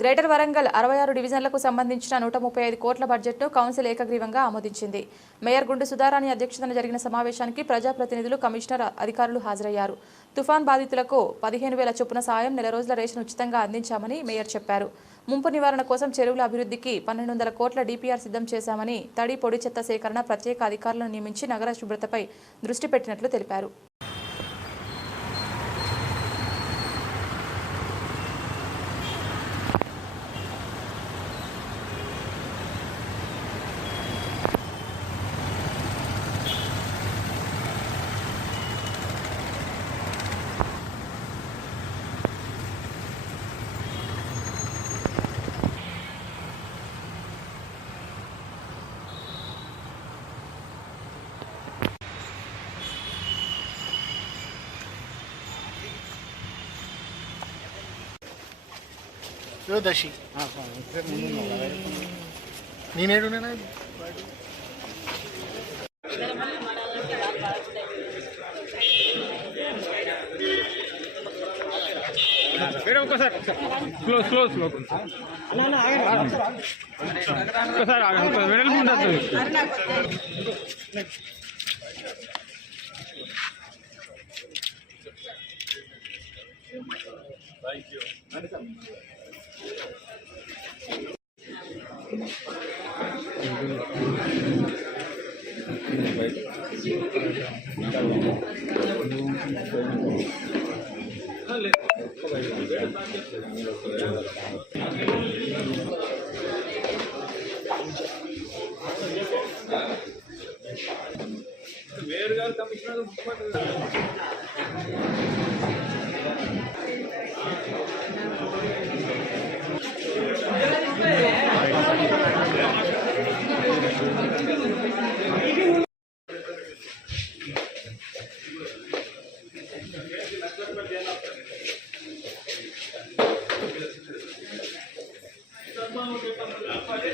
Greater Warangal అరవై ఆరు డివిజన్లకు సంబంధించిన నూట ముప్పై ఐదు కోట్ల బడ్జెట్ను కౌన్సిల్ ఏకగ్రీవంగా ఆమోదించింది. మేయర్ గుండు సుధారాణి అధ్యక్షతన జరిగిన సమావేశానికి ప్రజాప్రతినిధులు కమిషనర్ అధికారులు హాజరయ్యారు. తుఫాన్ బాధితులకు పదిహేను వేల చొప్పున సాయం నెల రోజుల రేషన్ ఉచితంగా అందించామని మేయర్ చెప్పారు. ముంపు నివారణ కోసం చెరువుల అభివృద్ధికి పన్నెండు వందల కోట్ల డీపీఆర్ సిద్ధం చేశామని తడి పొడి చెత్త సేకరణ ప్రత్యేక అధికారులను నియమించి నగర శుభ్రతపై దృష్టి పెట్టినట్లు తెలిపారు. యో దశి నేనేడున్నా మేడం ఒక్కసారి స్లో స్లో స్లో ఒక్కసారి ఆగండి. వెడల్పు ఉండదు. మేయర్ గారు కమిషనర్ ముఖ్యమంత్రి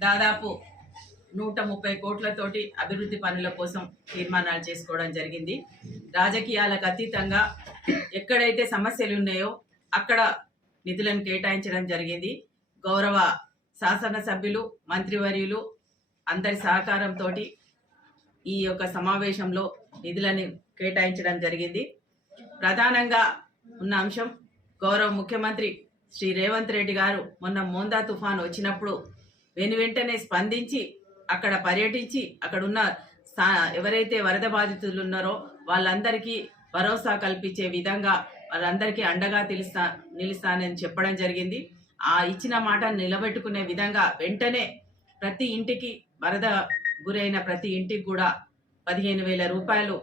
దాదాపు నూట ముప్పై కోట్లతోటి అభివృద్ధి పనుల కోసం తీర్మానాలు చేసుకోవడం జరిగింది. రాజకీయాలకు అతీతంగా ఎక్కడైతే సమస్యలు ఉన్నాయో అక్కడ నిధులను కేటాయించడం జరిగింది. గౌరవ శాసనసభ్యులు మంత్రివర్యులు అందరి సహకారంతో ఈ యొక్క సమావేశంలో నిధులను కేటాయించడం జరిగింది. ప్రధానంగా ఉన్న అంశం గౌరవ ముఖ్యమంత్రి శ్రీ రేవంత్ రెడ్డి గారు మొన్న మోందా తుఫాన్ వచ్చినప్పుడు వెను వెంటనే స్పందించి అక్కడ పర్యటించి అక్కడున్న ఎవరైతే వరద బాధితులు ఉన్నారో వాళ్ళందరికీ భరోసా కల్పించే విధంగా వాళ్ళందరికీ అండగా తెలుస్తా నిలుస్తానని చెప్పడం జరిగింది. ఆ ఇచ్చిన మాట నిలబెట్టుకునే విధంగా వెంటనే ప్రతి ఇంటికి వరద గురైన ప్రతి ఇంటికి కూడా పదిహేను వేల రూపాయలు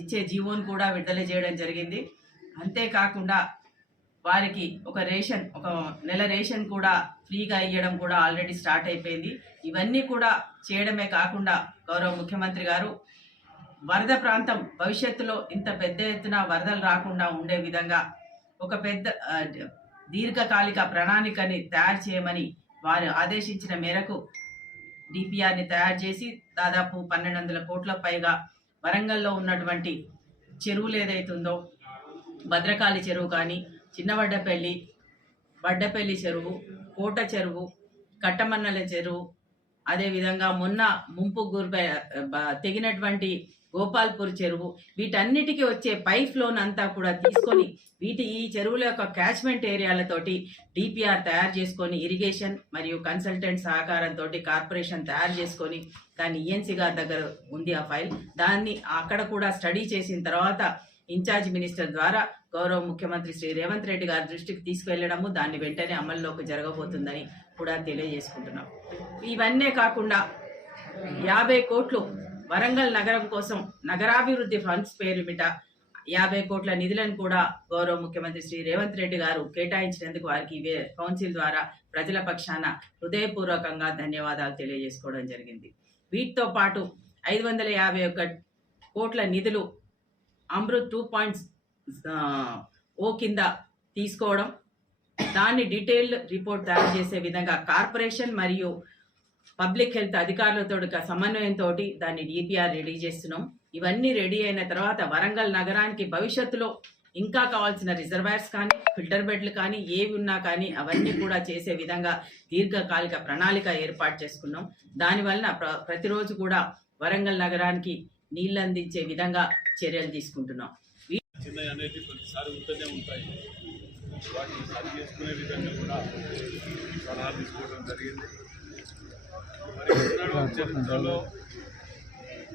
ఇచ్చే జీవోను కూడా విడుదల చేయడం జరిగింది. అంతేకాకుండా వారికి ఒక రేషన్ ఒక నెల రేషన్ కూడా ఫ్రీగా ఇవ్వడం కూడా ఆల్రెడీ స్టార్ట్ అయిపోయింది. ఇవన్నీ కూడా చేయడమే కాకుండా గౌరవ ముఖ్యమంత్రి గారు వరద ప్రాంతం భవిష్యత్తులో ఇంత పెద్ద ఎత్తున వరదలు రాకుండా ఉండే విధంగా ఒక పెద్ద దీర్ఘకాలిక ప్రణాళికని తయారు చేయమని వారు ఆదేశించిన మేరకు డిపిఆర్ని తయారు చేసి దాదాపు పన్నెండు వందల కోట్ల పైగా వరంగల్లో ఉన్నటువంటి చెరువులు ఏదైతుందో భద్రకాళి చెరువు కానీ చిన్నవడ్డపల్లి వడ్డపల్లి చెరువు కోట చెరువు కట్టమన్నల చెరువు అదేవిధంగా మొన్న ముంపు గురిపై తెగినటువంటి గోపాల్పూర్ చెరువు. వీటన్నిటికీ వచ్చే పైప్ లోన్ అంతా కూడా తీసుకొని వీటి ఈ చెరువుల యొక్క క్యాచ్మెంట్ ఏరియాలతోటి డిపిఆర్ తయారు చేసుకొని ఇరిగేషన్ మరియు కన్సల్టెంట్ సహకారంతో కార్పొరేషన్ తయారు చేసుకొని దాన్ని ఈఎన్సీ గారి దగ్గర ఉంది ఆ ఫైల్. దాన్ని అక్కడ కూడా స్టడీ చేసిన తర్వాత ఇన్ఛార్జ్ మినిస్టర్ ద్వారా గౌరవ ముఖ్యమంత్రి శ్రీ రేవంత్ రెడ్డి గారి దృష్టికి తీసుకువెళ్ళడము దాన్ని వెంటనే అమల్లోకి జరగబోతుందని కూడా తెలియజేసుకుంటున్నాం. ఇవన్నీ కాకుండా యాభై కోట్లు వరంగల్ నగరం కోసం నగరాభివృద్ధి ఫండ్స్ పేరు మీద యాభై కోట్ల నిధులను కూడా గౌరవ ముఖ్యమంత్రి శ్రీ రేవంత్ రెడ్డి గారు కేటాయించినందుకు వారికి వే- కౌన్సిల్ ద్వారా ప్రజల పక్షాన హృదయపూర్వకంగా ధన్యవాదాలు తెలియజేసుకోవడం జరిగింది. వీటితో పాటు ఐదు వందల యాభై ఒక్క కోట్ల నిధులు అమృత్ టూ పాయింట్స్ ఓ కింద తీసుకోవడం దాన్ని డీటెయిల్ రిపోర్ట్ తయారు చేసే విధంగా కార్పొరేషన్ మరియు పబ్లిక్ హెల్త్ అధికారులతో సమన్వయంతో దాన్ని డిపిఆర్ రెడీ చేస్తున్నాం. ఇవన్నీ రెడీ అయిన తర్వాత వరంగల్ నగరానికి భవిష్యత్తులో ఇంకా కావాల్సిన రిజర్వాయర్స్ కానీ ఫిల్టర్ బెడ్లు కానీ ఏవి ఉన్నా కానీ అవన్నీ కూడా చేసే విధంగా దీర్ఘకాలిక ప్రణాళిక ఏర్పాటు చేసుకున్నాం. దానివలన ప్ర ప్రతిరోజు కూడా వరంగల్ నగరానికి నీళ్ళు అందించే విధంగా చర్యలు తీసుకుంటున్నాం. అనేది ప్రతిసారి ఉంటూనే ఉంటాయి. వాటిని సరి చేసుకునే విధంగా కూడా సలహా తీసుకోవడం జరిగింది. చరిత్రలో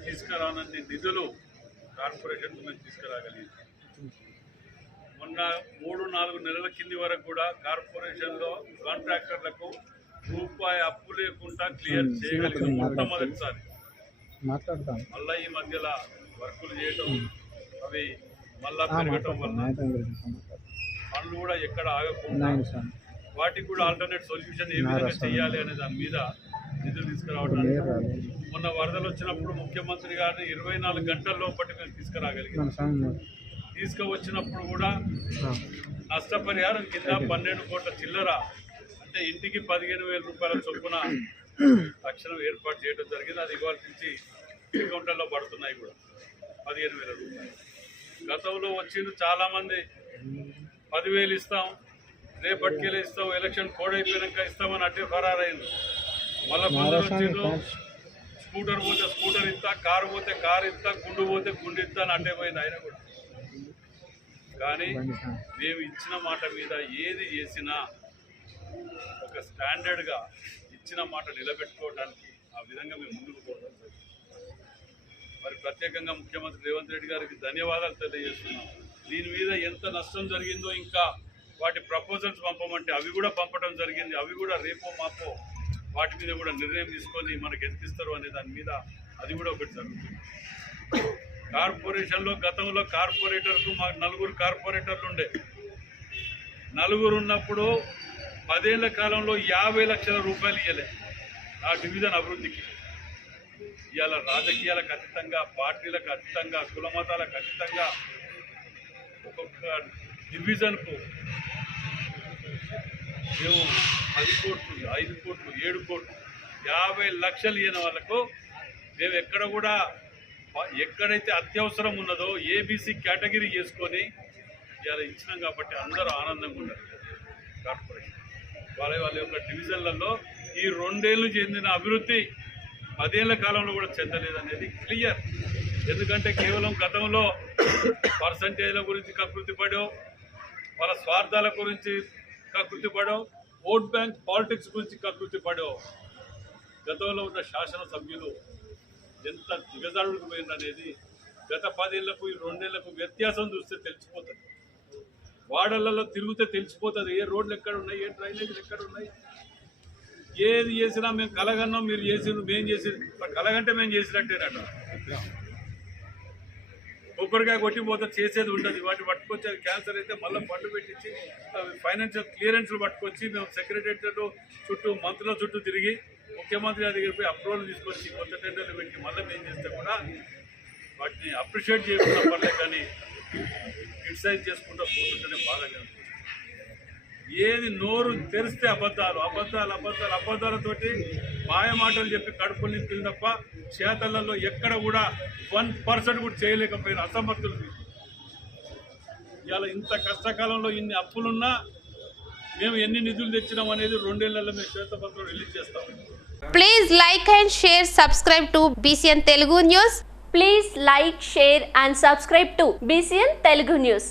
తీసుకురానన్ని నిధులు కార్పొరేషన్ మేము తీసుకురాగలిగింది. మొన్న మూడు నాలుగు నెలల కింది వరకు కూడా కార్పొరేషన్లో కాంట్రాక్టర్లకు రూపాయి అప్పు లేకుండా క్లియర్ చేయగలిగిన మొట్టమొదటిసారి. మాట్లాడతాను. మళ్ళా ఈ మధ్యలో వర్కులు చేయటం అవి మళ్ళా పెరగటం వల్ల పనులు కూడా ఎక్కడ ఆగకుండా వాటికి కూడా ఆల్టర్నేట్ సొల్యూషన్ ఏ విధంగా చేయాలి అనే దాని మీద నిధులు తీసుకురావడానికి. మొన్న వరదలు వచ్చినప్పుడు ముఖ్యమంత్రి గారిని ఇరవై నాలుగు గంటల లోపటి మేము తీసుకురాగలిగాం తీసుకువచ్చినప్పుడు కూడా నష్టపరిహారం కింద పన్నెండు కోట్ల చిల్లర అంటే ఇంటికి పదిహేను వేల రూపాయల చొప్పున తక్షణం ఏర్పాటు చేయడం జరిగింది. అది ఇవాళ నుంచి అకౌంట్లలో పడుతున్నాయి కూడా. పదిహేను వేల రూపాయలు. గతంలో వచ్చింది చాలామంది. పదివేలు ఇస్తాం రేపటికెళ్ళి ఇస్తాం ఎలక్షన్ కోడ్ అయిపోయాక ఇస్తామని అట్టే ఫరారైంది. మళ్ళీ కొందరు వచ్చిండ్రు. స్కూటర్ పోతే స్కూటర్ ఇస్తా కారు పోతే కారు ఇస్తా గుండు పోతే గుండు ఇస్తా అని అట్టే పోయింది ఆయన కూడా. కానీ మేము ఇచ్చిన మాట మీద ఏది చేసినా ఒక స్టాండర్డ్గా ఇచ్చిన మాట నిలబెట్టుకోవడానికి ఆ విధంగా మేము ముందుకు పోవడం. మరి ప్రత్యేకంగా ముఖ్యమంత్రి రేవంత్ రెడ్డి గారికి ధన్యవాదాలు తెలియజేస్తున్నాం. దీని మీద ఎంత నష్టం జరిగిందో ఇంకా వాటి ప్రపోజల్స్ పంపమంటే అవి కూడా పంపడం జరిగింది. అవి కూడా రేపో మాపో వాటి మీద కూడా నిర్ణయం తీసుకొని మనకు ఎంత ఇస్తారు అనే దాని మీద అది కూడా ఒకటి జరుగుతుంది. కార్పొరేషన్లో గతంలో కార్పొరేటర్కు మాకు నలుగురు కార్పొరేటర్లు ఉండే. నలుగురు ఉన్నప్పుడు పదేళ్ళ కాలంలో యాభై లక్షల రూపాయలు ఇవ్వలే ఆ డివిజన్ అభివృద్ధికి. ఇవాళ రాజకీయాలకు అతీతంగా పార్టీలకు అతీతంగా కులమతాలకు అతీతంగా ఒక్కొక్క డివిజన్కు మేము పది కోట్లు ఐదు కోట్లు ఏడు కోట్లు యాభై లక్షలు ఇవ్వని వాళ్ళకు మేము ఎక్కడ కూడా ఎక్కడైతే అత్యవసరం ఉన్నదో ఏబీసీ కేటగిరీ చేసుకొని ఇలా ఇచ్చినాం కాబట్టి అందరూ ఆనందంగా ఉన్నారు. కార్పొరేషన్. వాళ్ళ వాళ్ళ యొక్క డివిజన్లలో ఈ రెండేళ్ళు చెందిన అభివృద్ధి పదేళ్ళ కాలంలో కూడా చెందలేదనేది క్లియర్. ఎందుకంటే కేవలం గతంలో పర్సంటేజ్ల గురించి కకృతి పడో వాళ్ళ స్వార్థాల గురించి కకృతి పడో ఓట్ బ్యాంక్ పాలిటిక్స్ గురించి కకృతి పడో గతంలో ఉన్న శాసనసభ్యులు ఎంత దిగజాడుకు పోయిందనేది గత పదేళ్ళకు ఈ రెండేళ్ళకు వ్యత్యాసం చూస్తే తెలిసిపోతుంది. వాడలలో తిరిగితే తెలిసిపోతుంది. ఏ రోడ్లు ఎక్కడ ఉన్నాయి? ఏ డ్రైనేజీలు ఎక్కడ ఉన్నాయి? ఏది చేసినా మేము కలగన్నాం మీరు చేసి మేము చేసి కలగంటే మేము చేసినట్టేనట. కొబ్బరికాయ కొట్టిపోతే చేసేది ఉంటుంది వాటిని పట్టుకొచ్చి క్యాన్సర్ అయితే మళ్ళీ ఫండ్ పెట్టించి ఫైనాన్షియల్ క్లియరెన్స్లు పట్టుకొచ్చి మేము సెక్రటరియట్ చుట్టూ మంత్రుల చుట్టూ తిరిగి ముఖ్యమంత్రి గారి దగ్గర పోయి అప్రూవల్ తీసుకొచ్చి కొత్త టెండర్లు పెట్టి మళ్ళీ మేము చేస్తే కూడా వాటిని అప్రిషియేట్ చేయకుండా పర్లేదు కానీ క్రిటిసైజ్ చేసుకుంటూ పోతుంటేనే బాధ కలుగుతుంది ఏది నోరు తెరిస్తే అబద్ధాలు అబద్ధాలు అబద్ధాలు అబద్ధాలతోటి మాయమాటలు చెప్పి కడుపు నింపింది తప్ప చేతలలో ఎక్కడ కూడా వన్ పర్సెంట్ కూడా చేయలేకపోయిన అసమర్థులు ఇవాళ ఇంత కష్టకాలంలో ఇన్ని అప్పులున్నా మేము ఎన్ని నిధులు తెచ్చినాం అనేది రెండేళ్ళలో మేము శ్వేతపత్రం రిలీజ్ చేస్తాం. Please like and share subscribe to BCN Telugu news please like share and subscribe to BCN Telugu news